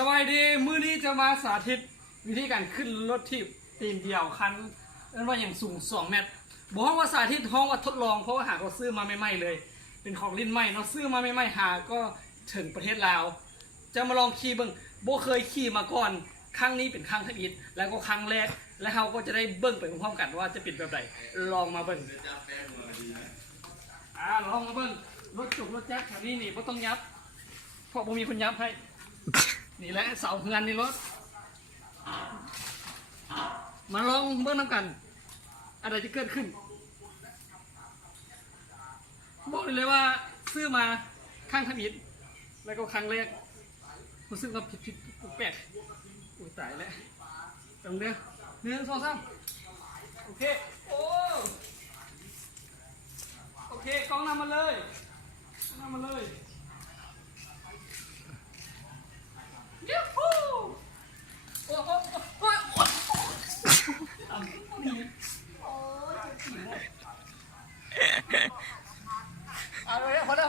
สบายดีมื้อนี้จะมาสาธิตวิธีการขึ้นรถที่ตีนเดียวคันนั้นว่าอย่างสูง2 เมตรบอกว่าสาธิตห้องว่าทดลองเพราะว่าหากเราซื้อมาใหม่ๆเลยเป็นของลิ้นใหม่เนาะซื้อมาใหม่ๆหาก็ถึงประเทศลาวจะมาลองขี่เบิ่งโบเคยขี่มาก่อนครั้งนี้เป็นครั้งที่1แล้วก็ครั้งแรกและเราก็จะได้เบิ่งไปพร้อมๆกันว่าจะเป็นแบบไหนลองมาเบิ่งลองมาเบิ่งรถจุกรถแจ๊คแถวนี้นี่บ่ต้องยับเพราะบ่มีคนยับให้นี่แหละเสาเฮือนนี่รถมาลองเบิ่งน้ำกันอะไรจะเกิดขึ้นบอกเลยว่าซื้อมาข้างทมิดแล้วก็ครั้งแรกรู้สึกว่าผิดแปลกอุ้ยตายแล้วตรงเดียว1 2 3โอเคโอเคกล้องนำมาเลยยูฮูโอ้เอาเลยพอแล้ว